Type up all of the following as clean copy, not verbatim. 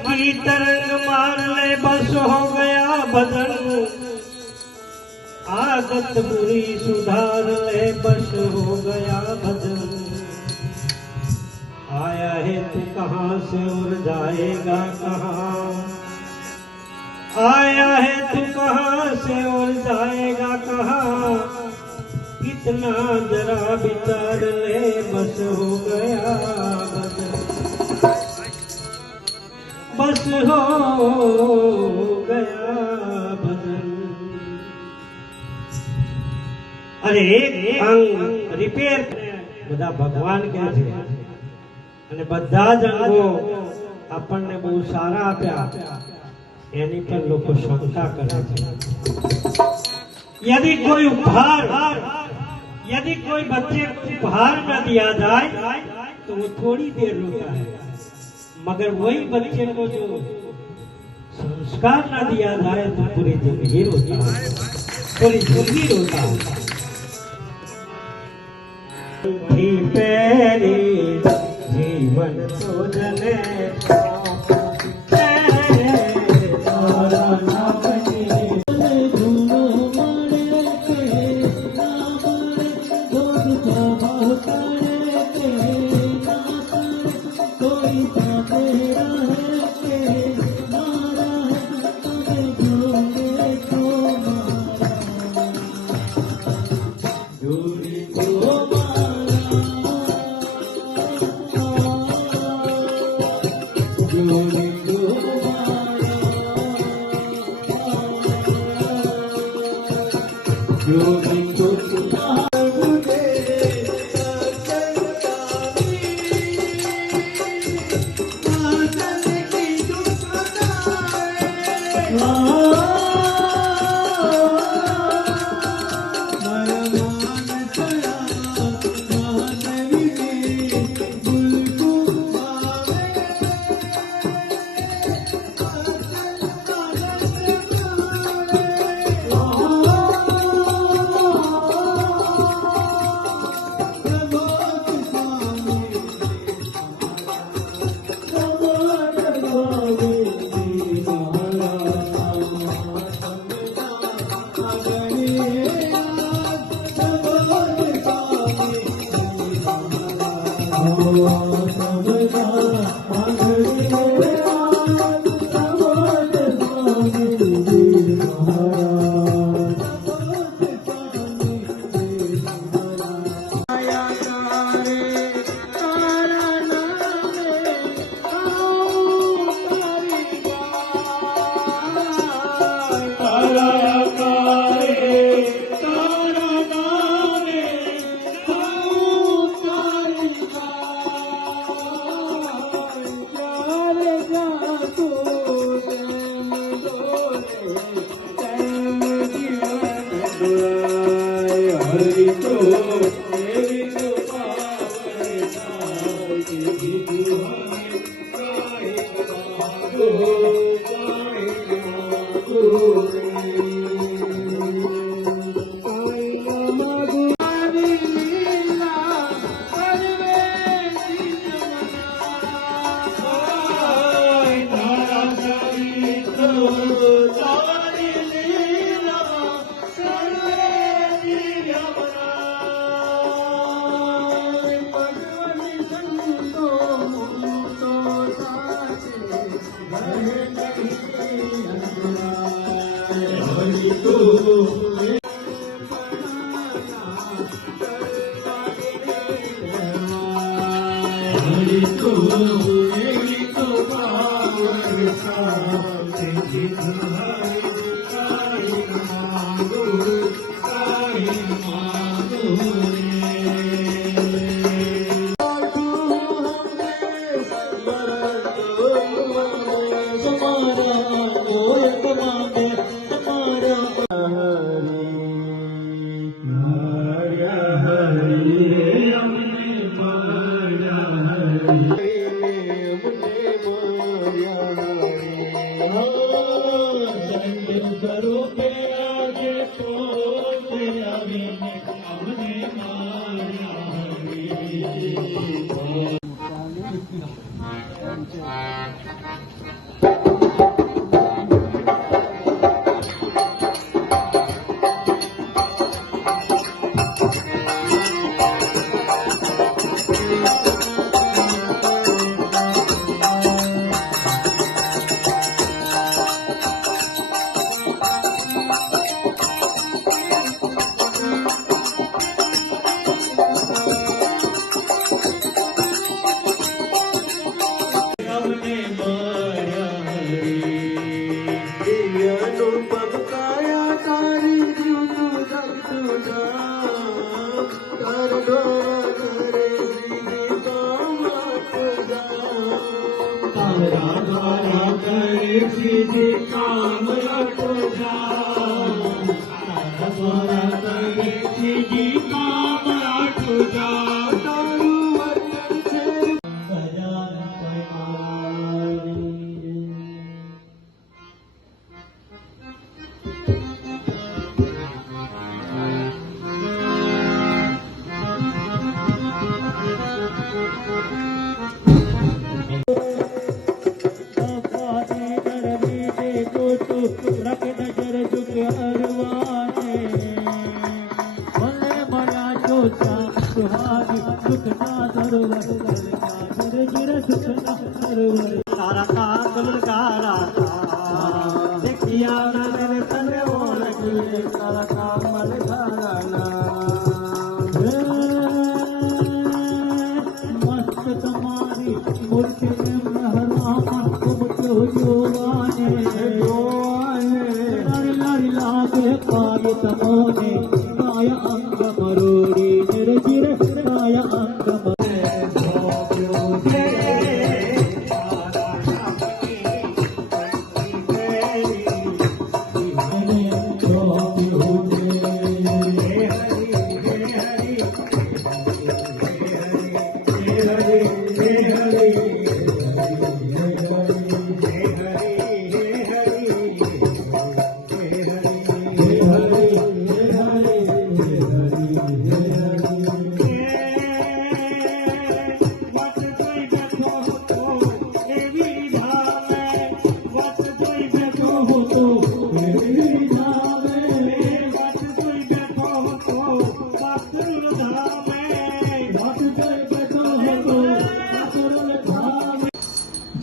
की तरंग मार ले बस हो गया बदन, आदत बुरी सुधार ले बस हो गया बदन। आया है तू कहाँ से और जाएगा कहाँ, आया है तू कहाँ से और जाएगा कहाँ, इतना जरा विचार ले बस हो गया बदन, बस हो गया बदन। अरे एक अंग रिपेર બધા ભગવાન કહે છે અને બધા જ અંગો આપણને બહુ સારા આપ્યા, એની પર લોકો શંકા કરે છે। यदि कोई उपहार, यदि कोई बच्चे को उपहार न दिया जाए तो वो थोड़ी देर रोता है, मगर वही बच्चे को जो संस्कार न दिया जाए तो पूरी जिंदगी रोता है, पूरी जिंदगी रोता है। पैरे जीवन तो जने સુખના સરોવર ઝર ઝર સુખના સરોવર તારા કાકલ કાળા દેખિયા ના મેરે તને ઓળખી તારા કામલ કાળા મસ્ત તમારી મૂર્તિ મહરામાં ખૂબ તો જોવાને લારી લારી લાગે કાય તમોને કાય અંગ મરોડી નિરજિર કાય અંગ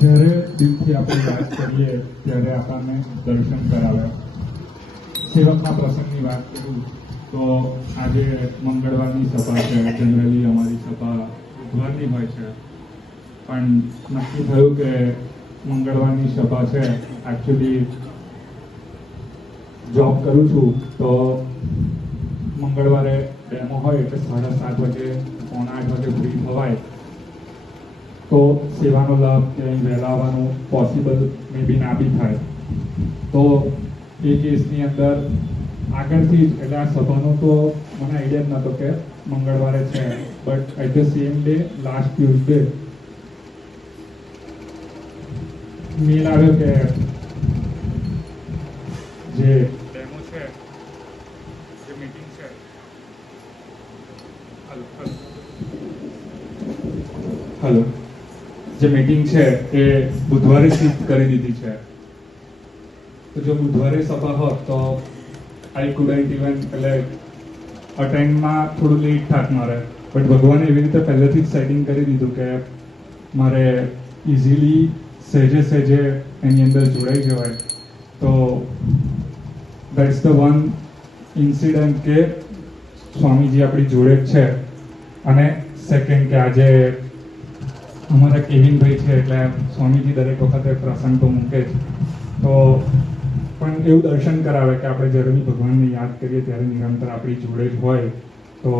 જ્યારે દિલથી આપણે વાત કરીએ ત્યારે આપણને દર્શન કરાવે. સેવકના પ્રસંગની વાત કરું તો આજે મંગળવારની સભા છે. જનરલી અમારી સભા બુધવારની હોય છે, પણ નક્કી થયું કે મંગળવારની સભા છે. એકચ્યુઅલી જોબ કરું છું તો મંગળવારે ડેમો હોય એટલે 7:30 વાગે 8 વાગે ફ્રી થવાય તો સેવાનો લાભ કે અહીં વહેલા આવવાનું પોસિબલ મે બી ના બી થાય. તો એ કેસની અંદર આગળથી જ એટલે આ સભાનો તો મને આઈડિયા જ નહોતો કે મંગળવારે છે, but at the same day last Tuesday mail આવ્યો કે જે ડેમો છે, જે મીટિંગ છે, હલો જે મીટિંગ છે એ બુધવારે શિફ્ટ કરી દીધી છે. તો જો બુધવારે સભા હોત તો આઈ કુડન્ટ ઇવન એટલે અટેન્ડમાં થોડું લેટ થાત મારે, બટ ભગવાને એવી રીતે પહેલેથી જ સેટિંગ કરી દીધું કે મારે ઇઝીલી સહેજે સહેજે એની અંદર જોડાઈ જવાય. તો દેટ્સ ધ વન ઇન્સિડન્ટ કે સ્વામીજી આપણી જોડે જ છે. અને સેકન્ડ કે આજે અમારા કેવિનભાઈ છે એટલે સ્વામીજી દરેક વખતે પ્રસંગ તો મૂકે જ, તો પણ એવું દર્શન કરાવે કે આપણે જ્યારે બી ભગવાનને યાદ કરીએ ત્યારે નિરંતર આપણી જોડે જ હોય. તો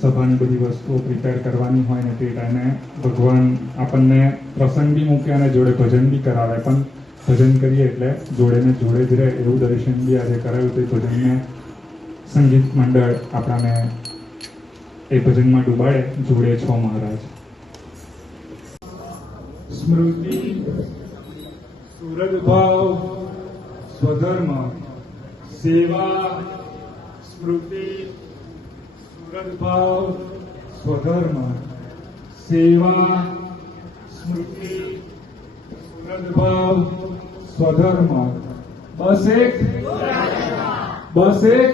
સભાની બધી વસ્તુઓ પ્રિપેર કરવાની હોય ને તે ટાઈમે ભગવાન આપણને પ્રસંગ બી મૂકે અને જોડે ભજન બી કરાવે, પણ ભજન કરીએ એટલે જોડે ને જોડે જ રહે એવું દર્શન બી આજે કરાવ્યું. તો એ ભજનને સંગીત મંડળ આપણાને એ ભજનમાં ડૂબાડે, જોડે છો મહારાજ. સ્મૃતિ સુરદભાવ સ્વધર્મ સેવા. સ્મૃતિ સુરદભાવ સ્વધર્મ સેવા. સ્મૃતિ સુરદભાવ સ્વધર્મ. બસ એક બસ એક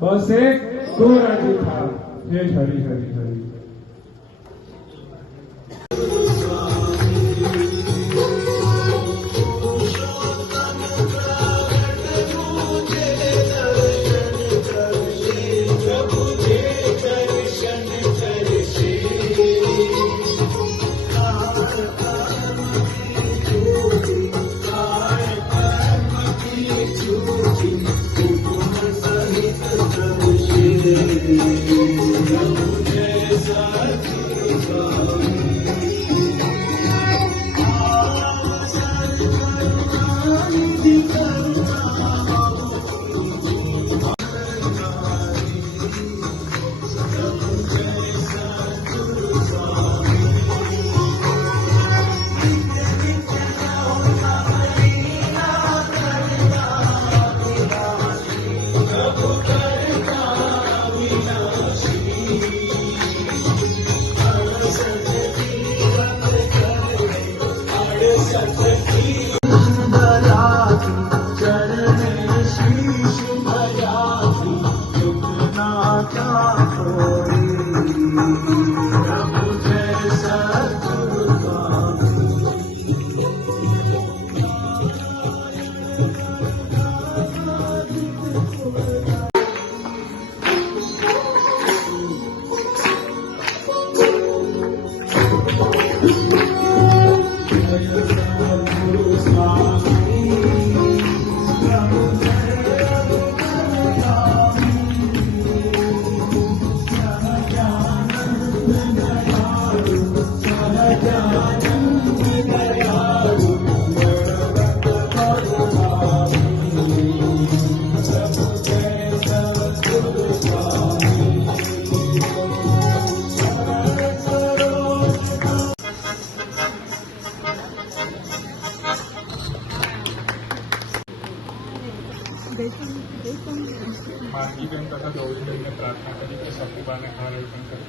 બસ એક તો રાજી થાવ. જય હરી હરી હરી. જય માનવીબેન તથા ગૌરીબેનને પ્રાર્થના કરી કે સતીબાને હાર અર્પણ કરે.